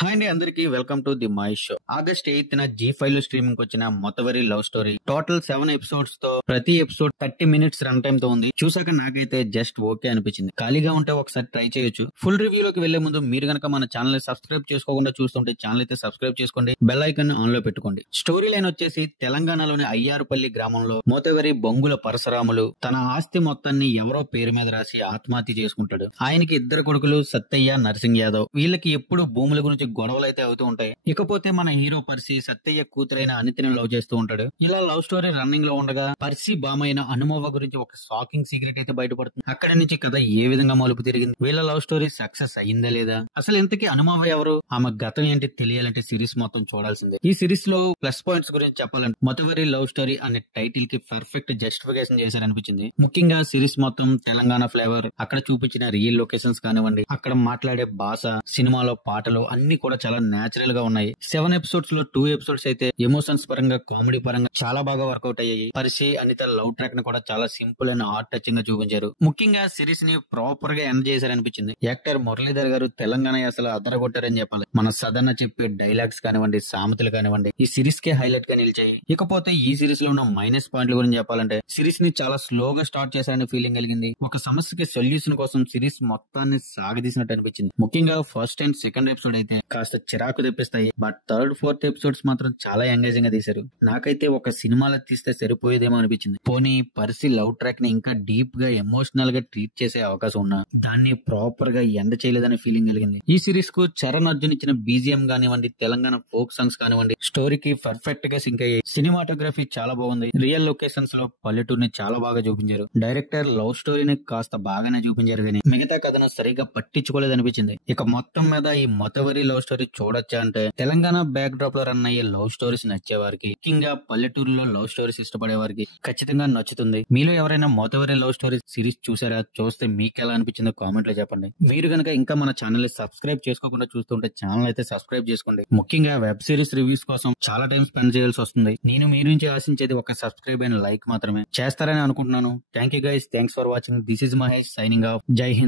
Hi అండి, అందరికి welcome to the my show. August 8th G5 లో స్ట్రీమింగ్ వచ్చిన మొత్తవరి లవ్ స్టోరీ టోటల్ 7 ఎపిసోడ్స్ తో ప్రతి ఎపిసోడ్ 30 minutes రన్ టైమ్ తో ఉంది. చూసాక నాకైతే జస్ట్ ఓకే అనిపించింది. ఖాళీగా ఉంటే ఒకసారి ట్రై చేయొచ్చు. ఫుల్ రివ్యూలోకి వెళ్లే ముందు మీరు గనక మన ఛానల్ ని సబ్స్క్రైబ్ చేసుకోకుండా చూస్తుంటే ఛానల్ అయితే సబ్స్క్రైబ్ చేసుకోండి, బెల్ ఐకాన్ ఆన్ లో పెట్టుకోండి. స్టోరీ లైన్ వచ్చేసి తెలంగాణలోని అయ్యారుపల్లి గ్రామంలో మోతవరి బొంగుల పరశురాములు తన ఆస్తి మొత్తాన్ని ఎవరో పేరు మీద రాసి ఆత్మహత్య చేసుకుంటాడు. ఆయనకి ఇద్దరు కొడుకులు సత్తయ్య, నరసింగ్ యాదవ్. వీళ్ళకి ఎప్పుడు భూముల గురించి గొడవలు అయితే అవుతూ ఉంటాయి. ఇకపోతే మన హీరో పర్సి సత్తయ్య కూతురైన అనితిని లవ్ చేస్తూ ఉంటాడు. ఇలా లవ్ స్టోరీ రన్నింగ్ లో ఉండగా పర్సి బామైన అనుమవ గురించి ఒక షాకింగ్ సీక్రెట్ అయితే బయటపడుతుంది. అక్కడి నుంచి కథ ఏ విధంగా మలుపు తిరిగింది, వీళ్ళ లవ్ స్టోరీ సక్సెస్ అయ్యిందా లేదా, అసలు ఇంతకీ అనుమవ ఎవరు, ఆమె గతం ఏంటి తెలియాలంటే సిరీస్ మొత్తం చూడాల్సిందే. ఈ సిరీస్ లో ప్లస్ పాయింట్స్ గురించి చెప్పాలంటే మొత్తవరి లవ్ స్టోరీ అనే టైటిల్ కి పర్ఫెక్ట్ జస్టిఫికేషన్ చేశారనిపించింది. ముఖ్యంగా సిరీస్ మొత్తం తెలంగాణ ఫ్లేవర్, అక్కడ చూపించిన రియల్ లొకేషన్స్ కానివ్వండి, అక్కడ మాట్లాడే భాష, సినిమాలో పాటలు అన్ని కూడా చాలా నేచురల్ గా ఉన్నాయి. 7 ఎపిసోడ్స్ లో 2 ఎపిసోడ్స్ అయితే ఎమోషన్స్ పరంగా, కామెడీ పరంగా చాలా బాగా వర్కౌట్ అయ్యాయి. పరిసి అనిత లవ్ ట్రాక్ ని కూడా చాలా సింపుల్ అండ్ హార్ట్ టచింగ్ గా చూపించారు. ముఖ్యంగా సిరీస్ ని ప్రాపర్ గా ఎండ్ చేశారనిపించింది. యాక్టర్ మురళీధర్ గారు తెలంగాణ అసలు అదరగొట్టారని చెప్పాలి. మన సదన చెప్పే డైలాగ్స్ కానివ్వండి, సామెతలు కానివ్వండి, ఈ సిరీస్ కే హైలైట్ గా నిలిచాయి. ఇకపోతే ఈ సిరీస్ లో ఉన్న మైనస్ పాయింట్ల గురించి చెప్పాలంటే సిరీస్ ని చాలా స్లోగా స్టార్ట్ చేశారని ఫీలింగ్ కలిగింది. ఒక సమస్యకి సొల్యూషన్ కోసం సిరీస్ మొత్తాన్ని సాగదీసినట్టు అనిపించింది. ముఖ్యంగా ఫస్ట్ అండ్ సెకండ్ ఎపిసోడ్ అయితే కాస్త చిరాకు తెప్పిస్తాయి. బట్ థర్డ్, ఫోర్త్ ఎపిసోడ్స్ మాత్రం చాలా ఎంగేజింగ్ గా తీశారు. నాకైతే ఒక సినిమాలో తీస్తే సరిపోయేదేమో అనిపించింది. పోనీ పర్సి లవ్ ట్రాక్ ని ఇంకా డీప్ గా ఎమోషనల్ గా ట్రీట్ చేసే అవకాశం ఉన్నా దాన్ని ప్రాపర్ గా ఎండ్ చేయలేదనే ఫీలింగ్ కలిగింది. ఈ సిరీస్ కు చరణ్ అర్జున్ ఇచ్చిన బీజిఎం కానివ్వండి, తెలంగాణ ఫోక్ సాంగ్స్ కానివ్వండి, స్టోరీకి పర్ఫెక్ట్ గా సింక్ అయ్యాయి. సినిమాటోగ్రఫీ చాలా బాగుంది. రియల్ లొకేషన్స్ లో పల్లెటూరుని చాలా బాగా చూపించారు. డైరెక్టర్ లవ్ స్టోరీని కాస్త బాగానే చూపించారు కానీ మిగతా కథను సరిగా పట్టించుకోలేదనిపించింది. ఇక మొత్తం మీద ఈ మొత్తవరి లవ్ స్టోరీ చూడొచ్చా అంటే తెలంగాణ బ్యాక్ డ్రాప్ లో రన్ అయ్యే లవ్ స్టోరీస్ నచ్చేవారికి, ముఖ్యంగా పల్లెటూరులో లవ్ స్టోరీస్ ఇష్టపడే వారికి ఖచ్చితంగా నచ్చుతుంది. మీలో ఎవరైనా మొత్తవరి లవ్ స్టోరీ సిరీస్ చూసారా? చూస్తే మీకు ఎలా అనిపించిందో కామెంట్ లో చెప్పండి. మీరు గనక ఇంకా మన ఛానల్ ని సబ్స్క్రైబ్ చేసుకోకుండా చూస్తుంటే ఛానల్ అయితే సబ్స్క్రైబ్ చేసుకోండి. ముఖ్యంగా వెబ్ సిరీస్ రివ్యూస్ కోసం చాలా టైం స్పెండ్ చేయాల్సి వస్తుంది. నేను మీ నుంచి ఆశించేది ఒక సబ్స్క్రైబ్ అయిన లైక్ మాత్రమే. చేస్తారని అనుకుంటున్నాను. Thank you guys, thanks for watching. This is Mahesh signing off. జై హింద్.